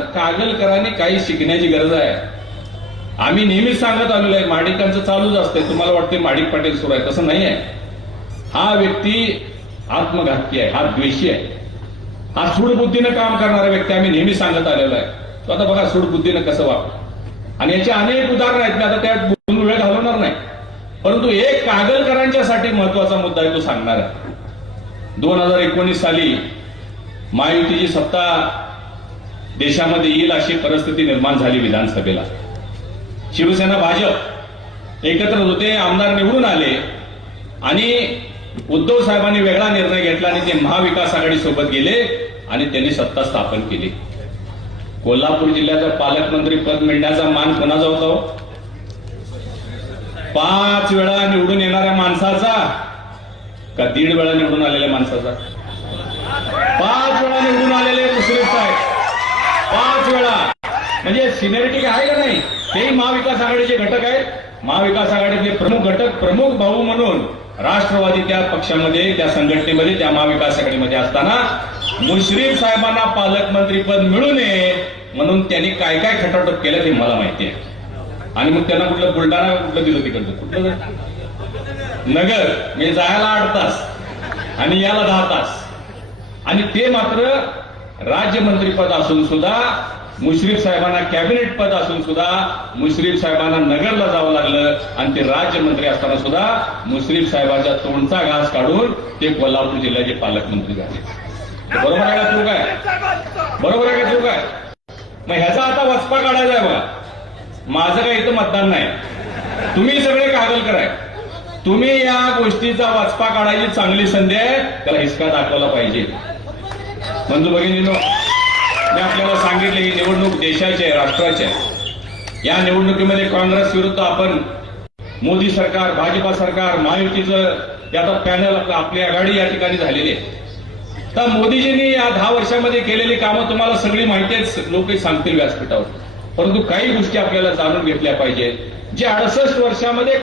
कागलकरांनी काही शिकण्याची गरज आहे. आम्ही नेहमीच सांगत आलेलो आहे माडिकांचं चालूच असतंय. तुम्हाला वाटते माडिक पाटील सुरू आहे. तसं नाही आहे. हा व्यक्ती आत्मघातकी आहे हा द्वेषी आहे. हा सूडबुद्धीनं काम करणारा व्यक्ती आम्ही नेहमी सांगत आलेलो आहे. तो आता बघा सूडबुद्धीनं कसं वापर आणि याचे अनेक उदाहरणं आहेत. मी आता त्यात बोलून वेळ घालवणार नाही. परंतु एक कागलकरांच्यासाठी महत्त्वाचा मुद्दा आहे तो सांगणार आहे. दोन हजार एकोणीस साली महायुतीची सत्ता देशामध्ये येईल अशी परिस्थिती निर्माण झाली विधानसभेला. शिवसेना भाजप एकत्र होते आमदार निवडून आले आणि उद्धव साहेबांनी वेगळा निर्णय घेतला आणि ते महाविकास आघाडी सोबत गेले आणि त्यांनी सत्ता स्थापन केली. कोल्हापूर जिल्ह्याचं पालकमंत्री पद मिळण्याचा मान कोणाचा होता? हो? पाच वेळा निवडून येणाऱ्या माणसाचा का दीड वेळा निवडून आलेल्या माणसाचा? पाच वेळा निवडून आलेले मुश्रीफ साहेब पाच वेळा म्हणजे सिनियरिटी आहे का नाही? तेही महाविकास आघाडीचे घटक आहेत. महाविकास आघाडीतले प्रमुख घटक प्रमुख भाऊ म्हणून राष्ट्रवादी त्या पक्षामध्ये त्या संघटनेमध्ये त्या महाविकास आघाडीमध्ये असताना मुश्रीफ साहेबांना पालकमंत्री पद मिळू नये म्हणून त्यांनी काय काय खटाटोप केलं ते मला माहिती आहे. आणि मग त्यांना कुठलं बुलढाणा कुठलं दिलं तिकडचं कुठलं नगर. म्हणजे जायला आठ तास आणि याला दहा तास. आणि ते मात्र राज्यमंत्रीपद असून सुद्धा मुश्रीफ साहेबांना कॅबिनेट पद असून सुद्धा मुश्रीफ साहेबांना नगरला जावं लागलं आणि ते राज्यमंत्री असताना सुद्धा मुश्रीफ साहेबांच्या तोंडचा घास काढून ते कोल्हापूर जिल्ह्याचे पालकमंत्री झाले. बरोबर आहे का चूक आहे? बरोबर आहे का चूक आहे? मग ह्याचा आता वचपा काढायचा आहे बघा. माझं काही इथं मतदान नाही. तुम्ही सगळे कागल कराय. तुम्ही या गोष्टीचा वाचपा काढायची चांगली संधी आहे त्याला हिसका दाखवला पाहिजे. मंजू भगिनी मी आपल्याला सांगितले ही निवडणूक देशाचे राष्ट्राचे. या निवडणुकीमध्ये काँग्रेस विरुद्ध आपण मोदी सरकार भाजपा सरकार महायुतीचं आता पॅनल आपली आघाडी या ठिकाणी झालेली आहे. तर मोदीजींनी या दहा वर्षामध्ये केलेली कामं तुम्हाला सगळी माहिती आहेत लोक सांगतील व्यासपीठावर. परंतु काही गोष्टी आपल्याला जाणून घेतल्या पाहिजे. जे अडसष्ट वर्षामध्ये